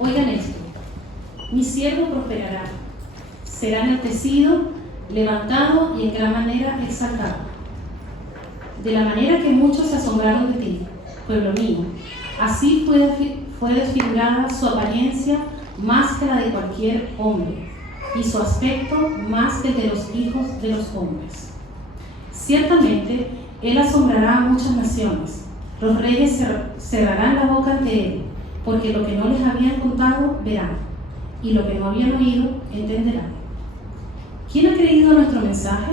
Oigan esto: mi siervo prosperará, será enaltecido, levantado y en gran manera exaltado. De la manera que muchos se asombraron de ti, pueblo mío, así fue desfigurada su apariencia más que la de cualquier hombre, y su aspecto más que el de los hijos de los hombres. Ciertamente, él asombrará a muchas naciones. Los reyes cerrarán la boca ante él, porque lo que no les habían contado verán, y lo que no habían oído entenderán. ¿Quién ha creído nuestro mensaje?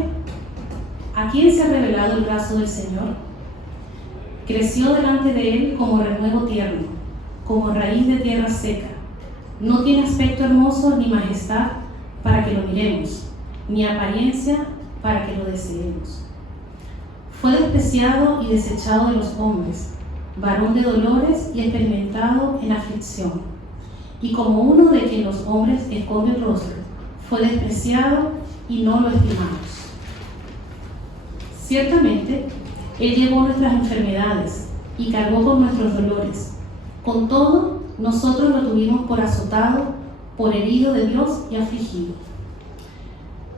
¿A quién se ha revelado el brazo del Señor? Creció delante de él como renuevo tierno, como raíz de tierra seca. No tiene aspecto hermoso ni majestad para que lo miremos, ni apariencia para que lo deseemos. Fue despreciado y desechado de los hombres, varón de dolores y experimentado en aflicción. Y como uno de quien los hombres esconden el rostro, fue despreciado y no lo estimamos. Ciertamente, él llevó nuestras enfermedades y cargó con nuestros dolores. Con todo, nosotros lo tuvimos por azotado, por herido de Dios y afligido.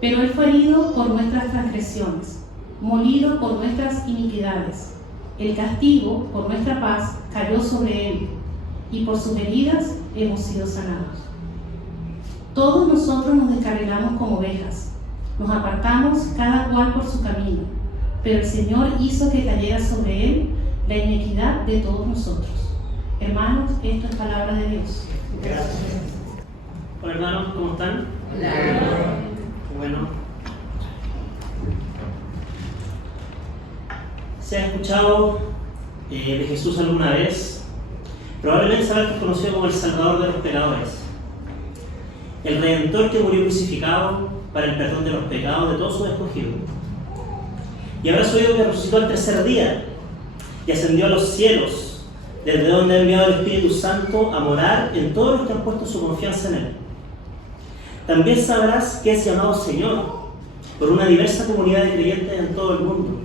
Pero él fue herido por nuestras transgresiones, molido por nuestras iniquidades. El castigo por nuestra paz cayó sobre él, y por sus heridas hemos sido sanados. Todos nosotros nos descarrilamos como ovejas, nos apartamos cada cual por su camino, pero el Señor hizo que cayera sobre él la iniquidad de todos nosotros. Hermanos, esto es palabra de Dios. Gracias. Hola hermanos, ¿cómo están? Hola. Bueno. ¿Se ha escuchado de Jesús alguna vez? Probablemente se habrá conocido como el Salvador de los pecadores, el Redentor que murió crucificado para el perdón de los pecados de todos sus escogidos. Y habrás oído que resucitó al tercer día y ascendió a los cielos, desde donde ha enviado el Espíritu Santo a morar en todos los que han puesto su confianza en Él. También sabrás que es llamado Señor por una diversa comunidad de creyentes en todo el mundo.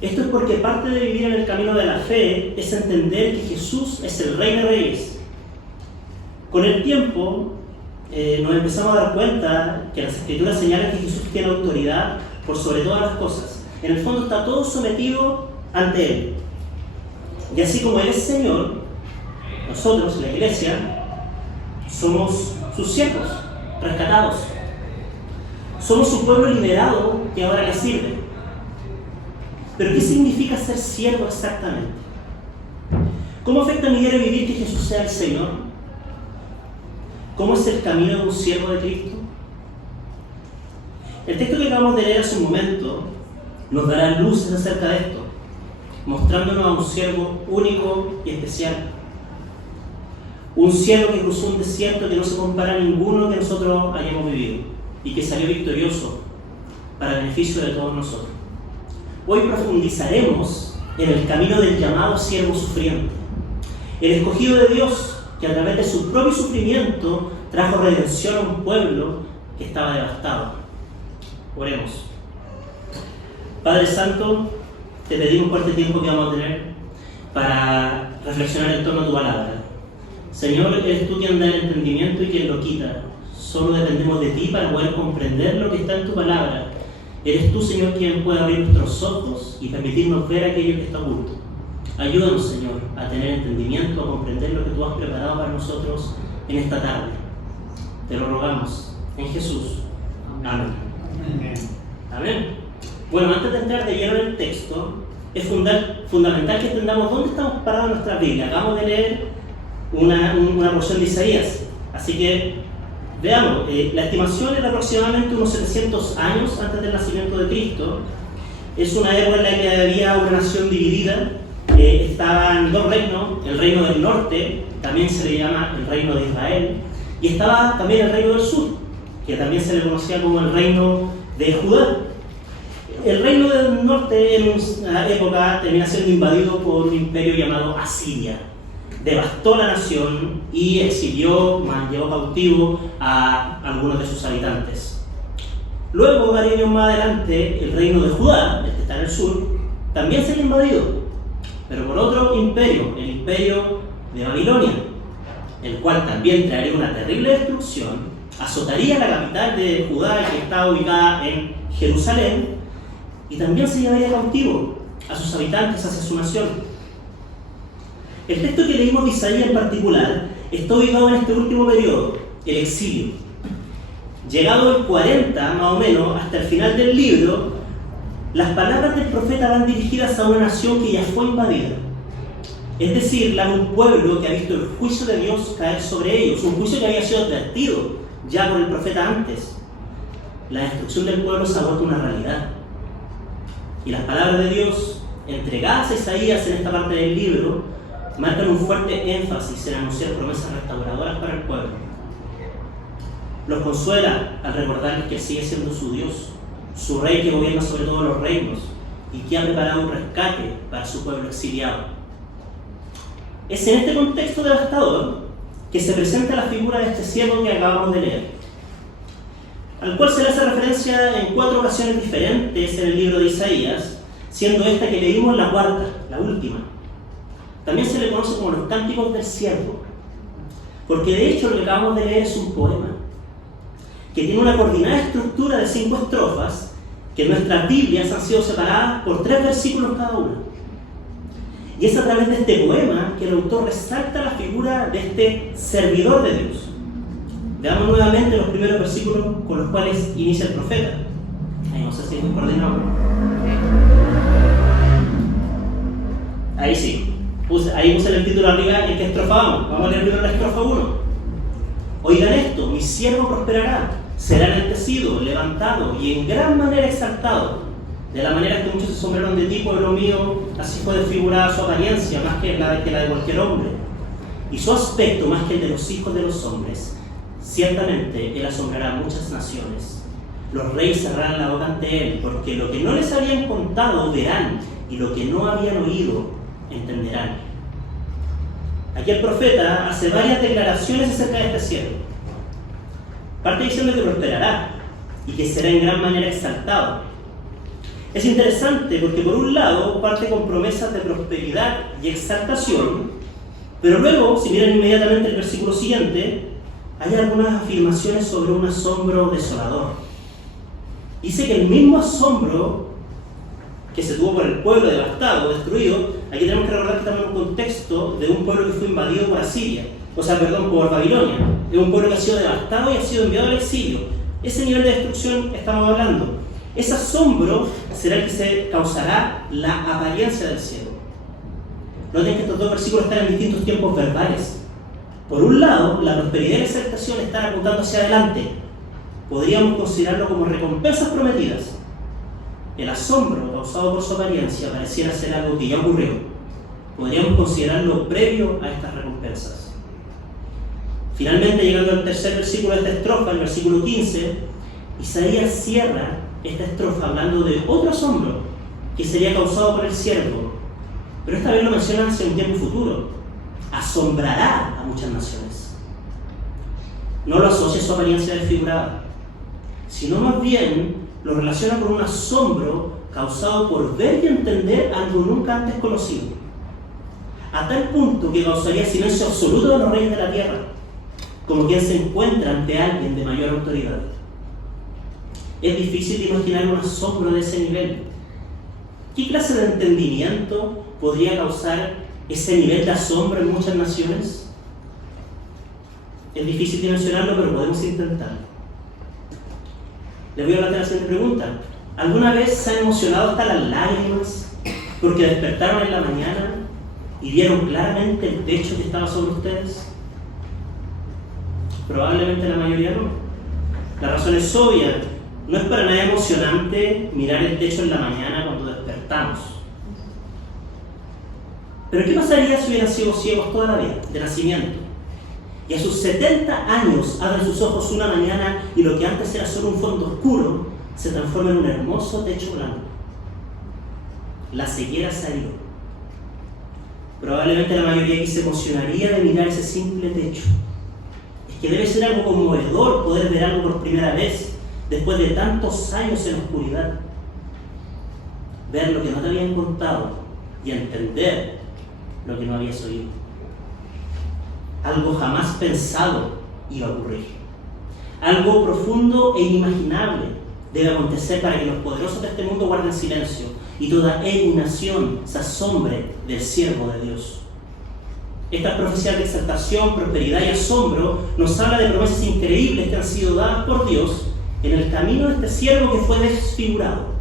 Esto es porque parte de vivir en el camino de la fe es entender que Jesús es el Rey de Reyes. Con el tiempo nos empezamos a dar cuenta que las Escrituras señalan que Jesús tiene autoridad por sobre todas las cosas. En el fondo está todo sometido ante Él. Y así como Él es Señor, nosotros, la Iglesia, somos sus siervos, rescatados. Somos su pueblo liberado que ahora le sirve. Pero ¿qué significa ser siervo exactamente? ¿Cómo afecta mi diario vivir que Jesús sea el Señor? ¿Cómo es el camino de un siervo de Cristo? El texto que acabamos de leer hace un momento nos dará luces acerca de esto, mostrándonos a un siervo único y especial. Un siervo que cruzó un desierto que no se compara a ninguno que nosotros hayamos vivido y que salió victorioso para beneficio de todos nosotros. Hoy profundizaremos en el camino del llamado siervo sufriente, el escogido de Dios que a través de su propio sufrimiento trajo redención a un pueblo que estaba devastado. Oremos. Padre Santo, te pedimos por este tiempo que vamos a tener para reflexionar en torno a tu palabra. Señor, eres tú quien da el entendimiento y quien lo quita. Solo dependemos de ti para poder comprender lo que está en tu palabra. Eres tú, Señor, quien puede abrir nuestros ojos y permitirnos ver aquello que está oculto. Ayúdanos, Señor, a tener entendimiento, a comprender lo que tú has preparado para nosotros en esta tarde. Te lo rogamos en Jesús. Amén. Amén. Bueno, antes de entrar de lleno en el texto, es fundamental que entendamos dónde estamos parados en nuestra Biblia. Acabamos de leer una porción de Isaías, así que veamos, la estimación era aproximadamente unos 700 años antes del nacimiento de Cristo. Es una época en la que había una nación dividida, estaban dos reinos, el reino del norte, también se le llama el reino de Israel, y estaba también el reino del sur, que también se le conocía como el reino de Judá. El reino del norte en una época termina siendo invadido por un imperio llamado Asiria. Devastó la nación y exilió, llevó cautivo a algunos de sus habitantes. Luego, varios años más adelante, el reino de Judá, el que está en el sur, también se le invadido, pero por otro imperio, el imperio de Babilonia. el cual también traería una terrible destrucción, azotaría la capital de Judá, que está ubicada en Jerusalén, y también se llevaría cautivo a sus habitantes hacia su nación. El texto que leímos de Isaías en particular está ubicado en este último periodo, el exilio. Llegado el 40, más o menos, hasta el final del libro, las palabras del profeta van dirigidas a una nación que ya fue invadida. Es decir, la de un pueblo que ha visto el juicio de Dios caer sobre ellos, un juicio que había sido advertido ya por el profeta antes. La destrucción del pueblo se ha vuelto una realidad. Y las palabras de Dios, entregadas a Isaías en esta parte del libro, marcan un fuerte énfasis en anunciar promesas restauradoras para el pueblo. Los consuela al recordarles que sigue siendo su Dios, su Rey que gobierna sobre todos los reinos y que ha preparado un rescate para su pueblo exiliado. Es en este contexto devastador que se presenta la figura de este siervo que acabamos de leer, al cual se le hace referencia en 4 ocasiones diferentes en el libro de Isaías, siendo esta que leímos la cuarta, la última. También se le conoce como los cánticos del siervo, porque de hecho lo que acabamos de leer es un poema que tiene una coordinada estructura de 5 estrofas que en nuestras Biblias han sido separadas por 3 versículos cada una. Y es a través de este poema que el autor resalta la figura de este servidor de Dios. Veamos nuevamente los primeros versículos con los cuales inicia el profeta. Ahí no sé si es muy coordinado. Ahí sí. Ahí puse el título arriba en qué estrofa vamos. Vamos a leer primero la estrofa 1. Oigan esto, mi siervo prosperará, será enaltecido, levantado y en gran manera exaltado. De la manera que muchos se asombraron de ti, pueblo mío, así fue desfigurada su apariencia, más que la de cualquier hombre, y su aspecto más que el de los hijos de los hombres. Ciertamente él asombrará a muchas naciones. Los reyes cerrarán la boca ante él, porque lo que no les habían contado verán, y lo que no habían oído entenderán. Aquí el profeta hace varias declaraciones acerca de este siervo. Parte diciendo que prosperará y que será en gran manera exaltado. Es interesante porque por un lado parte con promesas de prosperidad y exaltación, pero luego, si miran inmediatamente el versículo siguiente, hay algunas afirmaciones sobre un asombro desolador. Dice que el mismo asombro que se tuvo por el pueblo devastado, destruido, aquí tenemos que recordar que estamos en un contexto de un pueblo que fue invadido por Asiria, por Babilonia, de un pueblo que ha sido devastado y ha sido enviado al exilio. Ese nivel de destrucción estamos hablando. Ese asombro será el que se causará la apariencia del cielo. Noten que estos 2 versículos están en distintos tiempos verbales. Por un lado, la prosperidad y la exaltación están apuntando hacia adelante. Podríamos considerarlo como recompensas prometidas. El asombro causado por su apariencia pareciera ser algo que ya ocurrió. Podríamos considerarlo previo a estas recompensas. Finalmente, llegando al tercer versículo de esta estrofa, el versículo 15, Isaías cierra esta estrofa hablando de otro asombro que sería causado por el siervo, pero esta vez lo menciona hacia un tiempo futuro. Asombrará a muchas naciones. No lo asocia a su apariencia desfigurada, sino más bien lo relaciona con un asombro causado por ver y entender algo nunca antes conocido, a tal punto que causaría silencio absoluto de los reyes de la tierra, como quien se encuentra ante alguien de mayor autoridad. Es difícil imaginar un asombro de ese nivel. ¿Qué clase de entendimiento podría causar ese nivel de asombro en muchas naciones? Es difícil dimensionarlo, pero podemos intentarlo. Les voy a hablar de la siguiente pregunta. ¿Alguna vez se han emocionado hasta las lágrimas porque despertaron en la mañana y vieron claramente el techo que estaba sobre ustedes? Probablemente la mayoría no. La razón es obvia. No es para nada emocionante mirar el techo en la mañana cuando despertamos. Pero ¿qué pasaría si hubieran sido ciegos toda la vida, de nacimiento? Y a sus 70 años abren sus ojos una mañana y lo que antes era solo un fondo oscuro se transforma en un hermoso techo blanco. La ceguera salió. Probablemente la mayoría aquí se emocionaría de mirar ese simple techo. Es que debe ser algo conmovedor poder ver algo por primera vez, después de tantos años en la oscuridad. Ver lo que no te habían contado y entender lo que no habías oído. algo jamás pensado iba a ocurrir. Algo profundo e inimaginable debe acontecer para que los poderosos de este mundo guarden silencio y toda nación se asombre del siervo de Dios. Estas profecías de exaltación, prosperidad y asombro nos habla de promesas increíbles que han sido dadas por Dios en el camino de este siervo que fue desfigurado.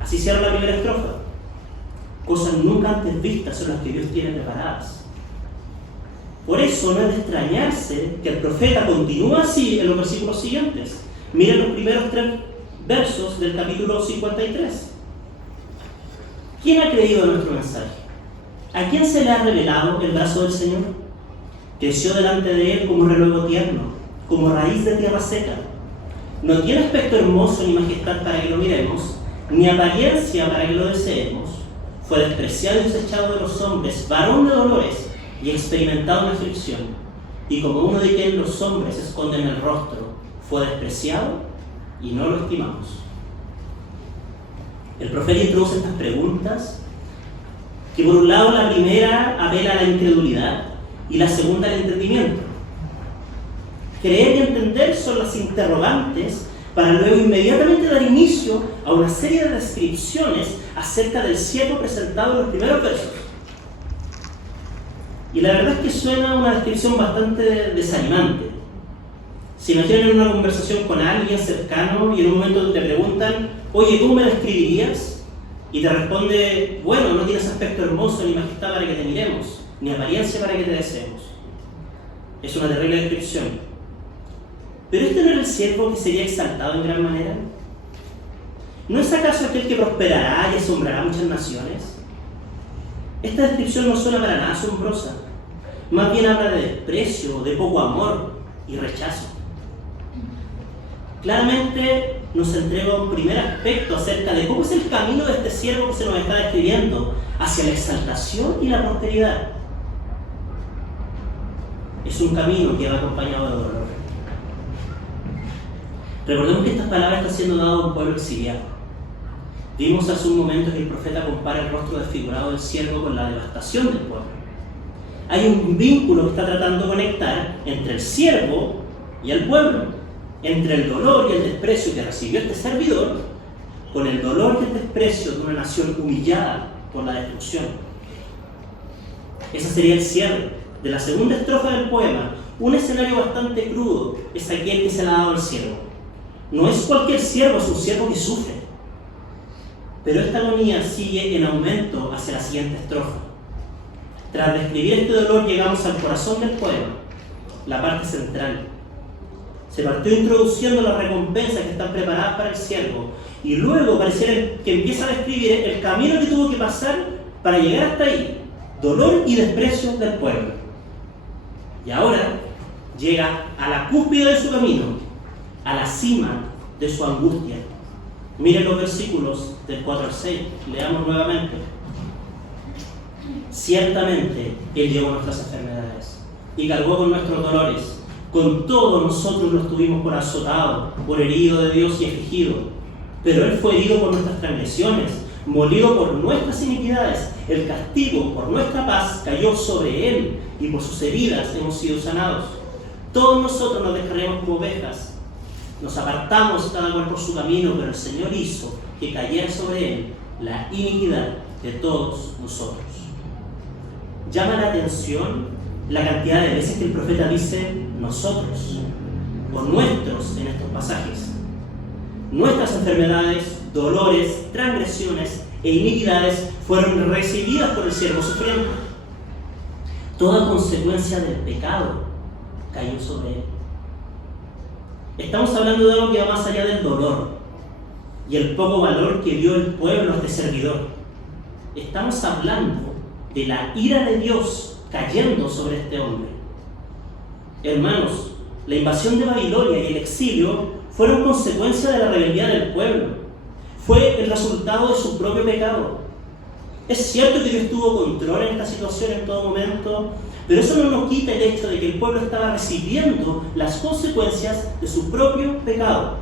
Así cierra la primera estrofa. Cosas nunca antes vistas son las que Dios tiene preparadas. Por eso no es de extrañarse que el profeta continúa así en los versículos siguientes. Miren los primeros 3 versos del capítulo 53. ¿Quién ha creído en nuestro mensaje? ¿A quién se le ha revelado el brazo del Señor? Creció delante de él como renuevo tierno, como raíz de tierra seca. No tiene aspecto hermoso ni majestad para que lo miremos, ni apariencia para que lo deseemos. Fue despreciado y desechado de los hombres, varón de dolores y experimentado en aflicción. Y como uno de quien los hombres esconden el rostro, fue despreciado y no lo estimamos. El profeta introduce estas preguntas que por un lado la primera apela a la incredulidad y la segunda al entendimiento. Creer y entender son las interrogantes para luego inmediatamente dar inicio a una serie de descripciones acerca del siervo presentado en los primeros versos. Y la verdad es que suena una descripción bastante desanimante. Se imaginan en una conversación con alguien cercano y en un momento te preguntan: oye, ¿cómo me describirías? Y te responde: bueno, no tienes aspecto hermoso ni majestad para que te miremos, ni apariencia para que te deseemos. Es una terrible descripción. ¿Pero este no era el siervo que sería exaltado en gran manera? ¿No es acaso aquel que prosperará y asombrará a muchas naciones? Esta descripción no suena para nada asombrosa. Más bien habla de desprecio, de poco amor y rechazo. Claramente nos entrega un primer aspecto acerca de cómo es el camino de este siervo que se nos está describiendo hacia la exaltación y la prosperidad. Es un camino que va acompañado de dolor. Recordemos que estas palabras están siendo dadas a un pueblo exiliado. Vimos hace un momento que el profeta compara el rostro desfigurado del siervo con la devastación del pueblo. Hay un vínculo que está tratando de conectar entre el siervo y el pueblo, entre el dolor y el desprecio que recibió este servidor, con el dolor y el desprecio de una nación humillada por la destrucción. Ese sería el cierre de la segunda estrofa del poema. Un escenario bastante crudo es aquel que se le ha dado al siervo. No es cualquier siervo, es un siervo que sufre. Pero esta agonía sigue en aumento hacia la siguiente estrofa. Tras describir este dolor llegamos al corazón del poema, la parte central. Se partió introduciendo las recompensas que están preparadas para el siervo, y luego pareciera que empieza a describir el camino que tuvo que pasar para llegar hasta ahí: dolor y desprecio del pueblo. Y ahora llega a la cúspide de su camino, a la cima de su angustia. Miren los versículos del 4 al 6, leamos nuevamente. Ciertamente Él llevó nuestras enfermedades y cargó con nuestros dolores. Con todo nosotros los tuvimos por azotado, por herido de Dios y afligido. Pero Él fue herido por nuestras transgresiones, molido por nuestras iniquidades. El castigo por nuestra paz cayó sobre Él, y por sus heridas hemos sido sanados. Todos nosotros nos descarriamos como ovejas. Nos apartamos cada cual por su camino, pero el Señor hizo que cayera sobre Él la iniquidad de todos nosotros. Llama la atención la cantidad de veces que el profeta dice nosotros, o nuestros en estos pasajes. Nuestras enfermedades, dolores, transgresiones e iniquidades fueron recibidas por el siervo sufriente. Toda consecuencia del pecado cayó sobre él. Estamos hablando de algo que va más allá del dolor y el poco valor que dio el pueblo a este servidor. Estamos hablando de la ira de Dios cayendo sobre este hombre. Hermanos, la invasión de Babilonia y el exilio fueron consecuencia de la rebeldía del pueblo. Fue el resultado de su propio pecado. Es cierto que Dios tuvo control en esta situación en todo momento, pero eso no nos quita el hecho de que el pueblo estaba recibiendo las consecuencias de su propio pecado.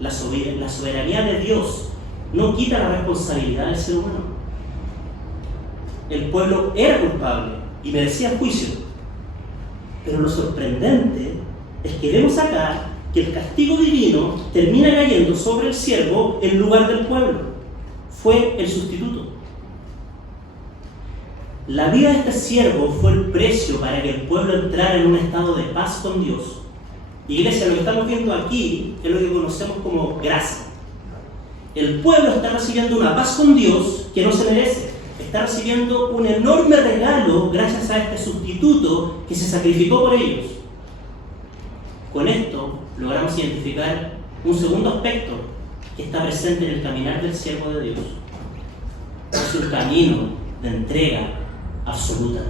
La soberanía de Dios no quita la responsabilidad del ser humano. El pueblo era culpable y merecía el juicio. Pero lo sorprendente es que vemos acá que el castigo divino termina cayendo sobre el siervo en lugar del pueblo. Fue el sustituto. La vida de este siervo fue el precio para que el pueblo entrara en un estado de paz con Dios. Iglesia, lo que estamos viendo aquí es lo que conocemos como gracia. El pueblo está recibiendo una paz con Dios que no se merece. Está recibiendo un enorme regalo gracias a este sustituto que se sacrificó por ellos. Con esto logramos identificar un segundo aspecto que está presente en el caminar del siervo de Dios. Es un camino de entrega absoluta.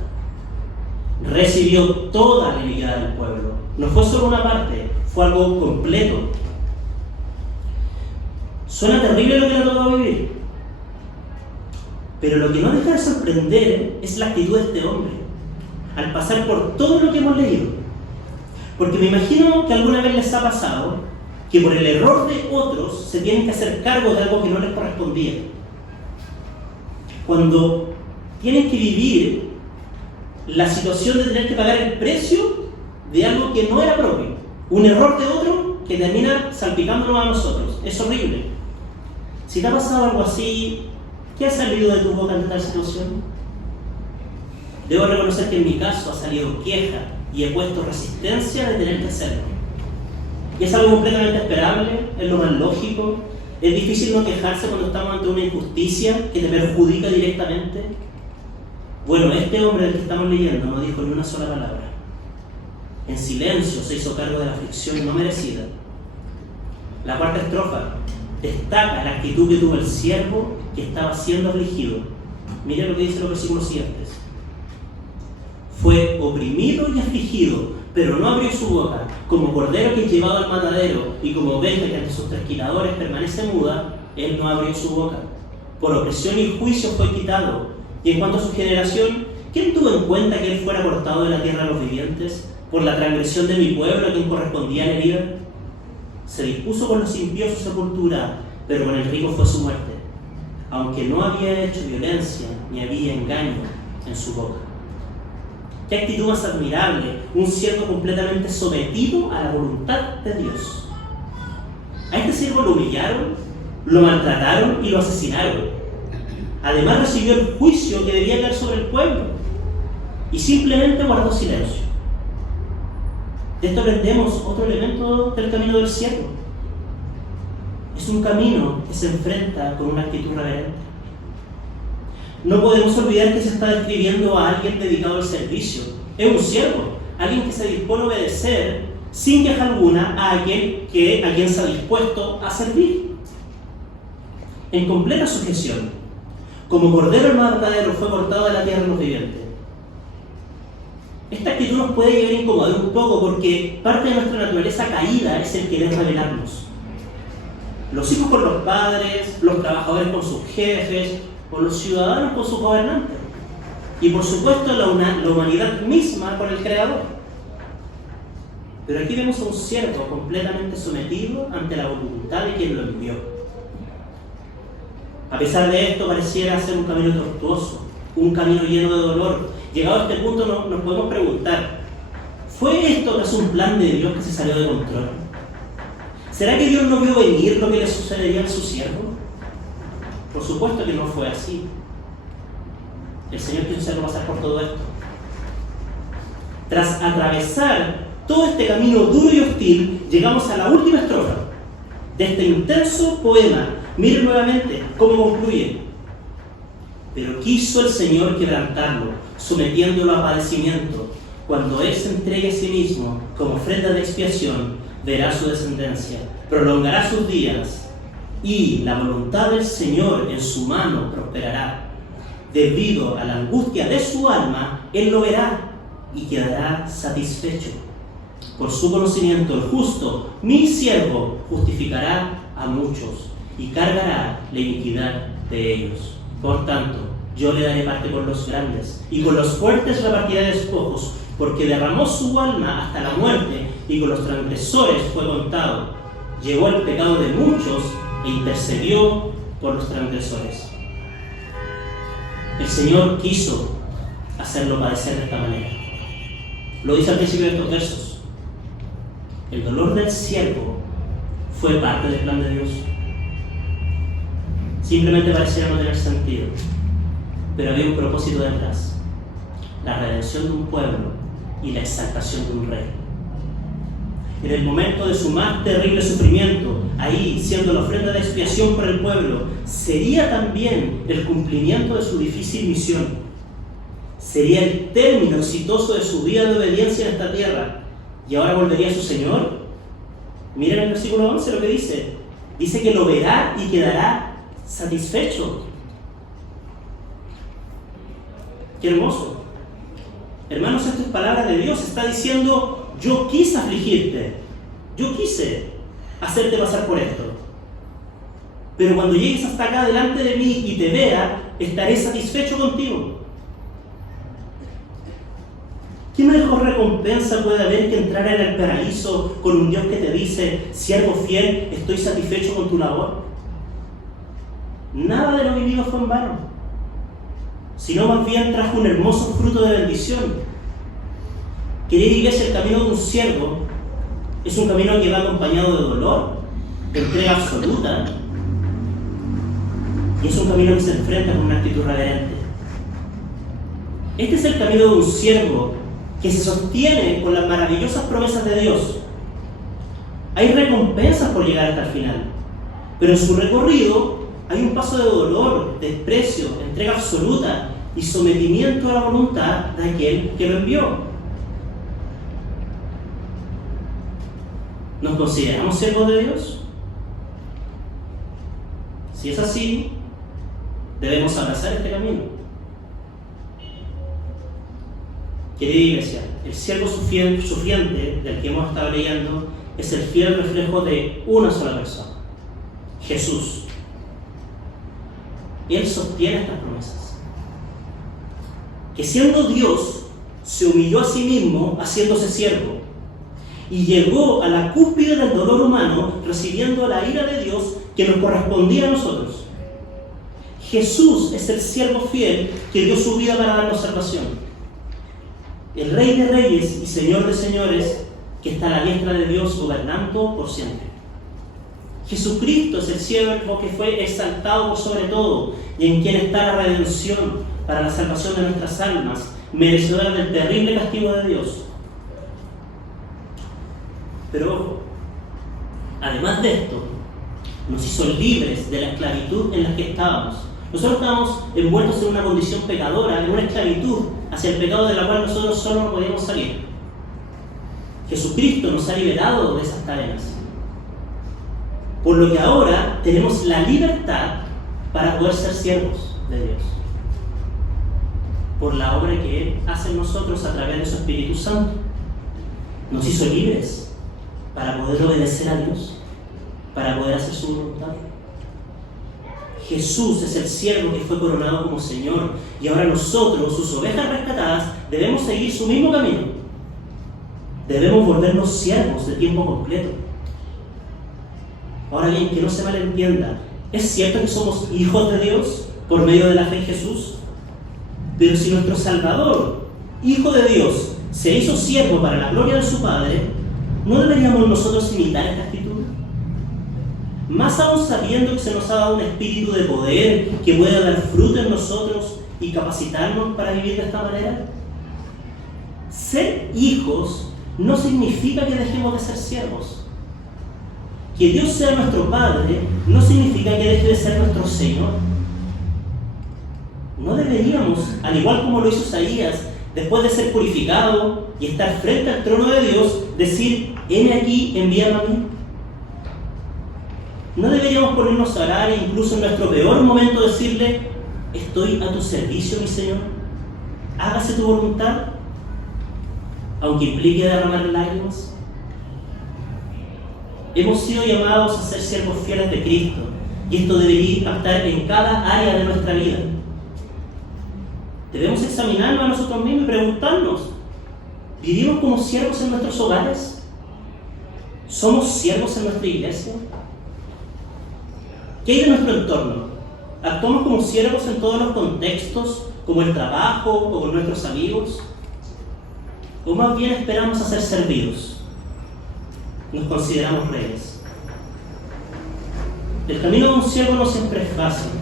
Recibió toda la iniquidad del pueblo. No fue solo una parte, fue algo completo. Suena terrible lo que le ha tocado vivir, pero lo que no deja de sorprender es la actitud de este hombre al pasar por todo lo que hemos leído. Porque me imagino que alguna vez les ha pasado que por el error de otros se tienen que hacer cargo de algo que no les correspondía. Cuando tienen que vivir la situación de tener que pagar el precio de algo que no era propio, un error de otro que termina salpicándonos a nosotros. Es horrible. Si te ha pasado algo así, ¿qué ha salido de tu boca ante tal situación? Debo reconocer que en mi caso ha salido queja y he puesto resistencia de tener que hacerlo. Y es algo completamente esperable, es lo más lógico. Es difícil no quejarse cuando estamos ante una injusticia que te perjudica directamente. Bueno, este hombre del que estamos leyendo no dijo ni una sola palabra. En silencio se hizo cargo de la aflicción no merecida. La cuarta estrofa destaca la actitud que tuvo el siervo que estaba siendo afligido. Mire lo que dice los versículos siguientes. Fue oprimido y afligido, pero no abrió su boca. Como cordero que es llevado al matadero y como oveja que ante sus trasquiladores permanece muda, él no abrió su boca. Por opresión y juicio fue quitado. Y en cuanto a su generación, ¿quién tuvo en cuenta que él fuera cortado de la tierra de los vivientes? Por la transgresión de mi pueblo a quien correspondía la herida. Se dispuso con los impíos su sepultura, pero con el rico fue su muerte, aunque no había hecho violencia ni había engaño en su boca. Qué actitud más admirable, un siervo completamente sometido a la voluntad de Dios. A este siervo lo humillaron, lo maltrataron y lo asesinaron. Además recibió el juicio que debía caer sobre el pueblo y simplemente guardó silencio. De esto aprendemos otro elemento del camino del siervo. Es un camino que se enfrenta con una actitud reverente. No podemos olvidar que se está describiendo a alguien dedicado al servicio. Es un siervo, alguien que se dispone a obedecer sin queja alguna a quien se ha dispuesto a servir. En completa sujeción, como cordero el matadero fue cortado de la tierra de los vivientes. Esta actitud nos puede llegar a incomodar un poco porque parte de nuestra naturaleza caída es el querer rebelarnos. Los hijos con los padres, los trabajadores con sus jefes, o los ciudadanos con sus gobernantes. Y por supuesto la humanidad misma con el Creador. Pero aquí vemos a un siervo completamente sometido ante la voluntad de quien lo envió. A pesar de esto, pareciera ser un camino tortuoso, un camino lleno de dolor. Llegado a este punto nos podemos preguntar, ¿fue esto acaso un plan de Dios que se salió de control? ¿Será que Dios no vio venir lo que le sucedería a su siervo? Por supuesto que no fue así. El Señor quiso hacerlo pasar por todo esto. Tras atravesar todo este camino duro y hostil, llegamos a la última estrofa de este intenso poema. Miren nuevamente cómo concluye. Pero quiso el Señor quebrantarlo, sometiéndolo a padecimiento. Cuando Él se entregue a sí mismo como ofrenda de expiación, verá su descendencia, prolongará sus días, y la voluntad del Señor en su mano prosperará. Debido a la angustia de su alma, Él lo verá y quedará satisfecho. Por su conocimiento, el justo, mi siervo, justificará a muchos y cargará la iniquidad de ellos. Por tanto, yo le daré parte con los grandes, y con los fuertes repartirá despojos, porque derramó su alma hasta la muerte, y con los transgresores fue contado. Llevó el pecado de muchos e intercedió por los transgresores. El Señor quiso hacer hacerlo padecer de esta manera. Lo dice al principio de estos versos. El dolor del siervo fue parte del plan de Dios. Simplemente pareciera no tener sentido, pero había un propósito detrás: la redención de un pueblo y la exaltación de un rey. En el momento de su más terrible sufrimiento, ahí siendo la ofrenda de expiación por el pueblo, sería también el cumplimiento de su difícil misión. Sería el término exitoso de su vida de obediencia en esta tierra. Y ahora volvería a su Señor. Miren el versículo 11 lo que dice. Dice que lo verá y quedará satisfecho. Qué hermoso. Hermanos, esto es palabra de Dios. Está diciendo: yo quise afligirte, yo quise hacerte pasar por esto, pero cuando llegues hasta acá delante de mí y te vea, estaré satisfecho contigo. ¿Qué mejor recompensa puede haber que entrar en el paraíso con un Dios que te dice: siervo fiel, estoy satisfecho con tu labor? Nada de lo vivido fue en vano, sino más bien trajo un hermoso fruto de bendición. Querida iglesia, el camino de un siervo es un camino que va acompañado de dolor, de entrega absoluta, y es un camino que se enfrenta con una actitud reverente. Este es el camino de un siervo que se sostiene con las maravillosas promesas de Dios. Hay recompensas por llegar hasta el final, pero en su recorrido hay un paso de dolor, desprecio, entrega absoluta y sometimiento a la voluntad de aquel que lo envió. ¿Nos consideramos siervos de Dios? Si es así, debemos abrazar este camino. Querida iglesia, el siervo sufriente del que hemos estado leyendo es el fiel reflejo de una sola persona: Jesús. Él sostiene estas promesas. Que siendo Dios, se humilló a sí mismo haciéndose siervo y llegó a la cúspide del dolor humano, recibiendo la ira de Dios que nos correspondía a nosotros. Jesús es el siervo fiel que dio su vida para darnos salvación. El Rey de Reyes y Señor de Señores, que está a la diestra de Dios gobernando por siempre. Jesucristo es el siervo que fue exaltado por sobre todo y en quien está la redención para la salvación de nuestras almas, merecedora del terrible castigo de Dios. Pero ojo, además de esto, nos hizo libres de la esclavitud en la que estábamos. Nosotros estábamos envueltos en una condición pecadora, en una esclavitud hacia el pecado de la cual nosotros solo no podíamos salir. Jesucristo nos ha liberado de esas cadenas. Por lo que ahora tenemos la libertad para poder ser siervos de Dios. Por la obra que Él hace en nosotros a través de su Espíritu Santo. Nos hizo libres para poder obedecer a Dios, para poder hacer su voluntad. Jesús es el siervo que fue coronado como Señor, y ahora nosotros, sus ovejas rescatadas, debemos seguir su mismo camino. Debemos volvernos siervos de tiempo completo. Ahora bien, que no se malentienda, es cierto que somos hijos de Dios por medio de la fe en Jesús, pero si nuestro Salvador, Hijo de Dios, se hizo siervo para la gloria de su Padre, ¿no deberíamos nosotros imitar esta actitud? Más aún sabiendo que se nos ha dado un espíritu de poder que pueda dar fruto en nosotros y capacitarnos para vivir de esta manera. Ser hijos no significa que dejemos de ser siervos. Que Dios sea nuestro Padre no significa que deje de ser nuestro Señor. No deberíamos, al igual como lo hizo Isaías, después de ser purificado y estar frente al trono de Dios, decir: heme aquí, envíame a mí. ¿No deberíamos ponernos a orar e incluso en nuestro peor momento decirle: estoy a tu servicio, mi Señor, hágase tu voluntad, aunque implique derramar lágrimas? Hemos sido llamados a ser siervos fieles de Cristo, y esto debería impactar en cada área de nuestra vida. Debemos examinarnos a nosotros mismos y preguntarnos: ¿vivimos como siervos en nuestros hogares? ¿Somos siervos en nuestra iglesia? ¿Qué hay de nuestro entorno? ¿Actuamos como siervos en todos los contextos, como el trabajo o con nuestros amigos? ¿O más bien esperamos a ser servidos? Nos consideramos reyes. El camino de un siervo no siempre es fácil.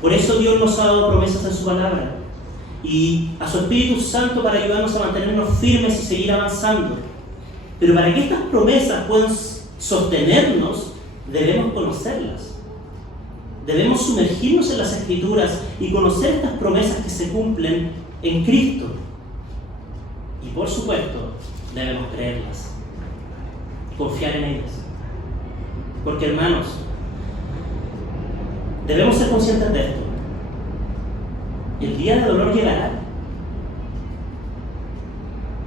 Por eso Dios nos ha dado promesas en su palabra y a su Espíritu Santo para ayudarnos a mantenernos firmes y seguir avanzando. Pero para que estas promesas puedan sostenernos, debemos conocerlas. Debemos sumergirnos en las Escrituras y conocer estas promesas que se cumplen en Cristo. Y por supuesto, debemos creerlas, confiar en ellas. Porque, hermanos, debemos ser conscientes de esto. El día de dolor llegará.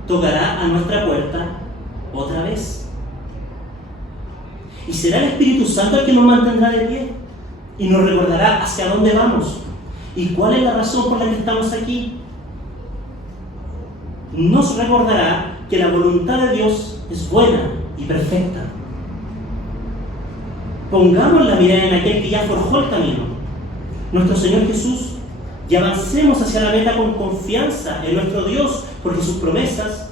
Tocará a nuestra puerta otra vez. Y será el Espíritu Santo el que nos mantendrá de pie y nos recordará hacia dónde vamos y cuál es la razón por la que estamos aquí. Nos recordará que la voluntad de Dios es buena y perfecta. Pongamos la mirada en aquel que ya forjó el camino, nuestro Señor Jesús, y avancemos hacia la meta con confianza en nuestro Dios, porque sus promesas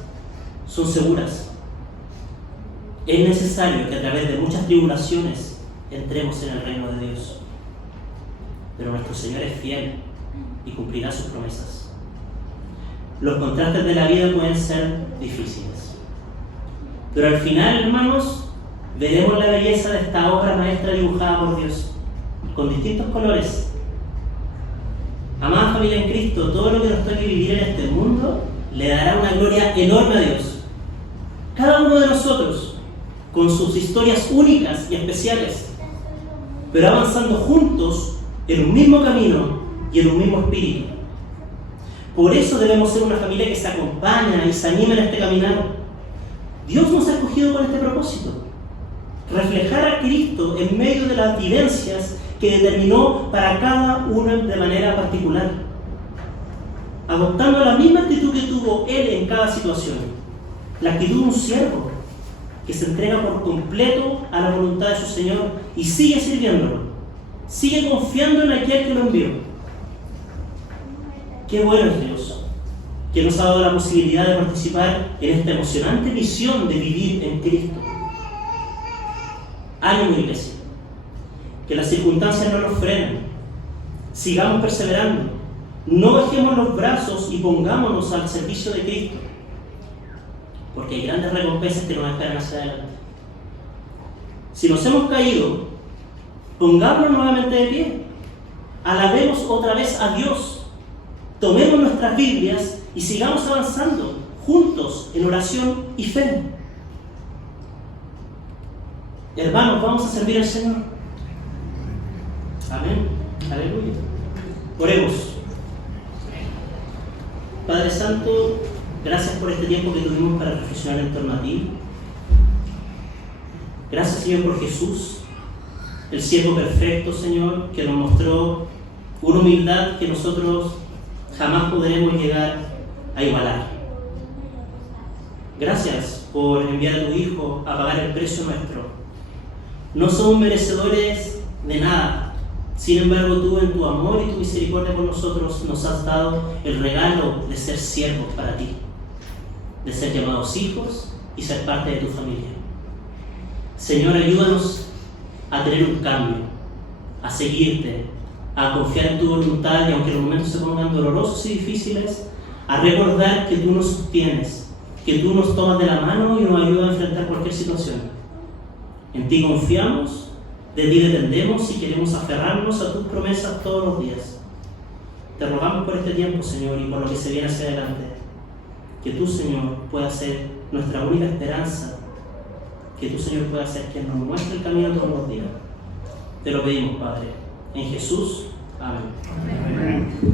son seguras. Es necesario que a través de muchas tribulaciones entremos en el reino de Dios. Pero nuestro Señor es fiel y cumplirá sus promesas. Los contrastes de la vida pueden ser difíciles. Pero al final, hermanos, veremos la belleza de esta obra maestra dibujada por Dios, con distintos colores. Amada familia en Cristo, todo lo que nos toque vivir en este mundo le dará una gloria enorme a Dios. Cada uno de nosotros, con sus historias únicas y especiales, pero avanzando juntos en un mismo camino y en un mismo espíritu. Por eso debemos ser una familia que se acompaña y se anima en este caminar. Dios nos ha escogido con este propósito: reflejar a Cristo en medio de las vivencias que determinó para cada uno de manera particular, adoptando la misma actitud que tuvo Él en cada situación, la actitud de un siervo que se entrega por completo a la voluntad de su Señor y sigue sirviéndolo, sigue confiando en aquel que lo envió. Qué bueno es Dios, que nos ha dado la posibilidad de participar en esta emocionante misión de vivir en Cristo. Ánimo, iglesia, que las circunstancias no nos frenen, sigamos perseverando, no bajemos los brazos y pongámonos al servicio de Cristo, porque hay grandes recompensas que nos esperan hacia adelante. Si nos hemos caído, pongámonos nuevamente de pie, alabemos otra vez a Dios, tomemos nuestras Biblias y sigamos avanzando juntos en oración y fe. Hermanos, vamos a servir al Señor. Amén. Aleluya. Oremos. Padre Santo, gracias por este tiempo que tuvimos para reflexionar en torno a ti. Gracias, Señor, por Jesús, el siervo perfecto, Señor, que nos mostró una humildad que nosotros jamás podremos llegar a igualar. Gracias por enviar a tu Hijo a pagar el precio nuestro. No somos merecedores de nada. Sin embargo, tú en tu amor y tu misericordia por nosotros nos has dado el regalo de ser siervos para ti, de ser llamados hijos y ser parte de tu familia. Señor, ayúdanos a tener un cambio, a seguirte, a confiar en tu voluntad, y aunque los momentos se pongan dolorosos y difíciles, a recordar que tú nos sostienes, que tú nos tomas de la mano y nos ayudas a enfrentar cualquier situación. En ti confiamos, de ti dependemos y queremos aferrarnos a tus promesas todos los días. Te rogamos por este tiempo, Señor, y por lo que se viene hacia adelante, que tú, Señor, puedas ser nuestra única esperanza, que tú, Señor, puedas ser quien nos muestre el camino todos los días. Te lo pedimos, Padre, en Jesús. Amén. Amén.